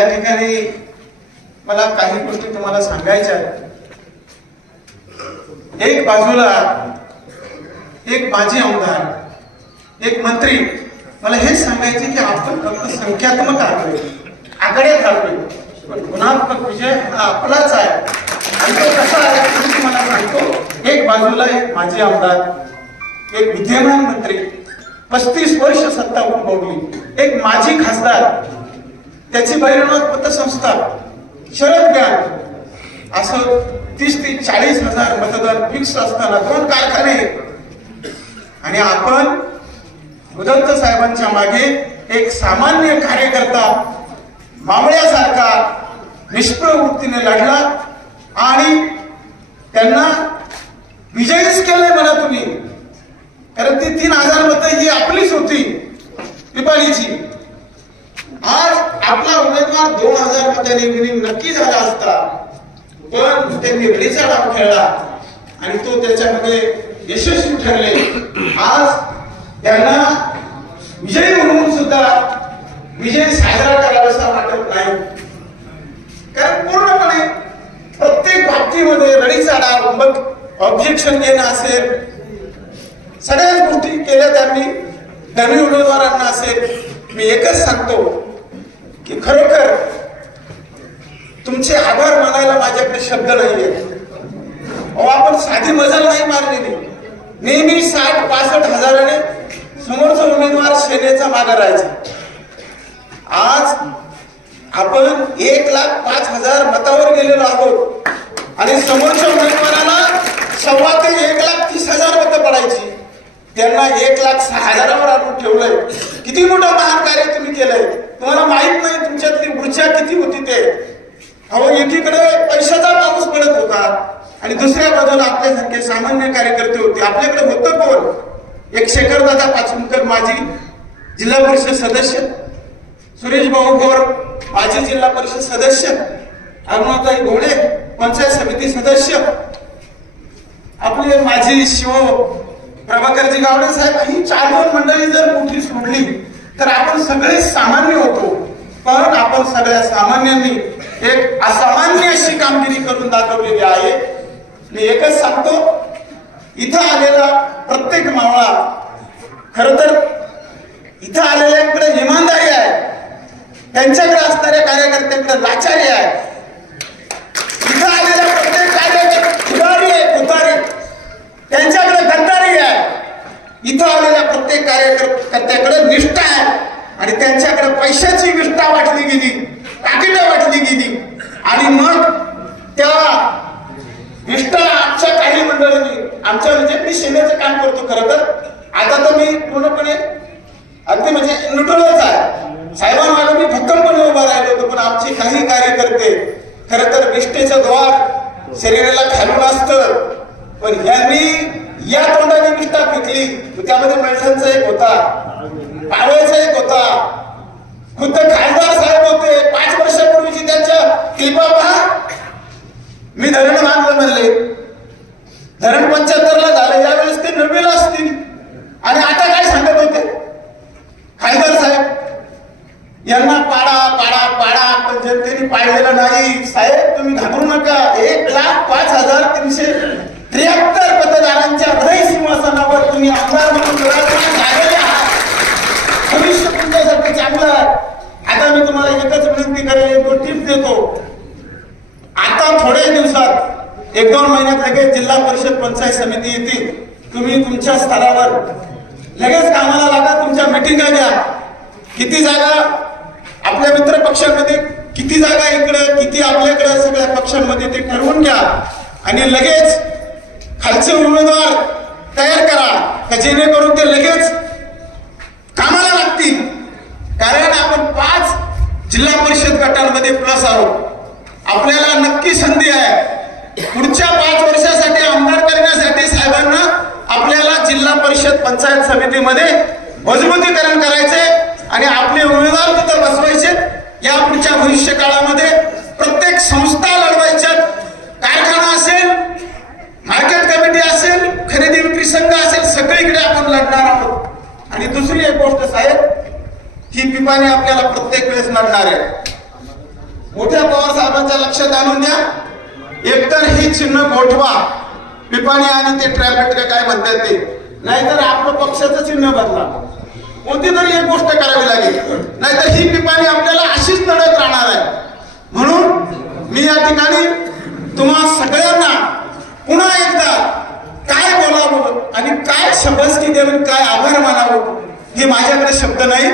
या ठिकाणी मला काही गोष्टी तुम्हाला सांगायच्या आहेत। एक बाजूला एक माजी आमदार, एक मंत्री मला हे सांगायचे की आपण फक्त संख्यात्मक आकडे काढतोय, पण गुणात्मक विजय हा आपलाच आहे। आणि तो कसा आहे मी तुम्हाला सांगतो। एक बाजूला एक माजी आमदार, एक विद्यमान मंत्री, 35 वर्ष सत्ता भोगली, एक माजी खासदार, त्याची बहिरवाद पतसंस्था, शरद गॅग, असं 30 ते 40 हजार मतदान फिक्स असताना 2 कारखाने, आणि आपण उदंत साहेबांच्या मागे एक सामान्य कार्यकर्ता मावळ्यासारखा निष्प्रवृत्तीने लढला आणि त्यांना विजयीच केलंय म्हणा तुम्ही, कारण ती 3000 मतं ही आपलीच होती पिपालीची। आज आपला उमेदवार 2000 मतांनी विनिंग नक्की झाला असता, पण त्यांनी वेळीचा डाव खेळला आणि तो त्याच्यामध्ये यशस्वी ठरले। आज त्यांना विजयी होऊन सुद्धा विजय साजरा करावासा वाटत नाही, कारण पूर्णपणे प्रत्येक बाबतीमध्ये रडीचा डाव, मग ऑब्जेक्शन घेणं असेल, सगळ्याच गोष्टी केल्या त्यांनी नवीन उमेदवारांना असेल। मी एकच सांगतो की खरोखर तुमचे आभार मानायला माझ्याकडे शब्द नाहीये। आपण साधी मजल नाही मारलेली, नेहमी 60-65 हजाराने समोरचा उमेदवार सेनेचा मागे राहायचा। आज आपण 1,05,000 मतावर गेलेलो आहोत आणि समोरच्या उमेदवाराला 1.25 ते 1,30,000 मतं पडायची, त्यांना 1,06,000वर आणून ठेवलंय। किती मोठं महान कार्य तुम्ही केलंय, तुम्हाला माहित नाही तुमच्यातली ऊर्जा किती होती ते। अहो, एकीकडे पैशाचा पाऊस पडत होता आणि दुसऱ्या बाजूला आपल्यासारखे सामान्य कार्यकर्ते होते। आपल्याकडे होतं कोण? एक शेखरदादा पाचुमकर माजी जिल्हा परिषद सदस्य, सुरेश भाऊ गोर माजी जिल्हा परिषद सदस्य, अरुणाताई घोडे पंचायत समिती सदस्य, आपले माजी शिव प्रभाकरजी गावडे साहेब, ही 4 मंडळी जर मोठी सोडली तर आपण सगळे सामान्य होतो, पण आपण सगळ्या सामान्यांनी एक असामान्य अशी कामगिरी करून दाखवलेली आहे। मी एकच सांगतो, इथं आलेला प्रत्येक मावळा, खर तर इथं आलेल्यांकडे इमानदारी आहे, त्यांच्याकडे असणाऱ्या कार्यकर्त्यांकडे लाचारी आहे। इथं आलेल्या प्रत्येक कार्यकर्ते खुदारी आहे, खुदारी, त्यांच्याकडे गद्दारी आहे। इथं आलेल्या प्रत्येक कार्यकर्त्याकडे निष्ठा आहे आणि त्यांच्याकडे पैशाची विष्ठा वाटली गेली, पाकिटं वाटली गेली, आणि मग त्या विष्ठा आमच्या काही मंडळींनी, आमच्या म्हणजे मी सेनेचं काम करतो खरं तर, आता तर मी पूर्णपणे अगदी म्हणजे न्यूट्रलच आहे, साहेबांमागे मी भक्कमपणे उभा राहिलो होतो, पण आमचे काही कार्यकर्ते खरं तर विष्ठेचं द्वार शरीराला खालून असतं, पण यांनी या तोंडाने विष्ठा फेकली। त्यामध्ये मेळठांचा एक होता, पावळ्याचा एक होता, खुद्द खासदार साहेब होते 5 वर्षापूर्वीची, त्यांच्या क्लिपा पहा। मी धरण बांधलं म्हणले, धरण 75ला झालं, यावेळेस ते 90ला असतील, आणि आता काय सांगत होते खासदार साहेब, यांना पाडा पाडा पाडा, पण जनतेने पाडलेलं नाही। साहेब तुम्ही घाबरू नका, 1,05,373 मतदारांच्या हृदय सिंहासनावर तुम्ही आमदार म्हणून झालेले आहात, भविष्य तुमच्यासाठी चांगलं आहे। आता मी तुम्हाला एकच विनंती करेल, एक टिप्स देतो, आता थोड्या दिवसात 1-2 महिन्यात लगेच जिल्हा परिषद पंचायत समिती येतील, तुम्ही तुमच्या स्तरावर लगेच कामाला लागा, तुमच्या मिटिंगा घ्या, किती जागा आपल्या मित्र पक्षांमध्ये, किती जागा इकडे, किती आपल्याकडे, सगळ्या पक्षांमध्ये ते ठरवून घ्या आणि लगेच खालचे उमेदवार तयार करा, जेणेकरून ते लगेच कामाला लागतील, कारण आपण 5 जिल्हा परिषद गटांमध्ये प्लस आहोत। आपल्याला नक्की संधी आहे पुढच्या 5 वर्षासाठी आमदार करण्यासाठी। साहेबांना आपल्याला जिल्हा परिषद पंचायत समितीमध्ये मजबूतीकरण करायचे आणि आपले उमेदवार तिथं बसवायचे। या पुढच्या भविष्य काळामध्ये प्रत्येक संस्था लढवायच्या, कारखाना असेल, मार्केट कमिटी असेल, खरेदी विक्री संघ असेल, सगळीकडे आपण लढणार आहोत। आणि दुसरी एक गोष्ट साहेब, ही पिपाणी आपल्याला प्रत्येक वेळेस लढणार आहे। मोठ्या पवार साहेबांच्या लक्षात आणून द्या, एकतर ही चिन्ह गोठवा, पिपाणी आणि ते ट्रॅफिक काय म्हणतात ते, नाहीतर आपलं पक्षाचं चिन्ह बदला. कोणती तरी एक गोष्ट करावी लागेल, नाहीतर ही पिपाणी आपल्याला अशीच लढत राहणार आहे. म्हणून मी या ठिकाणी तुम्हा सगळ्यांना पुन्हा एकदा काय बोलावं आणि काय शबासकी द्यावी, काय आभार मानावं हे माझ्याकडे शब्द नाही.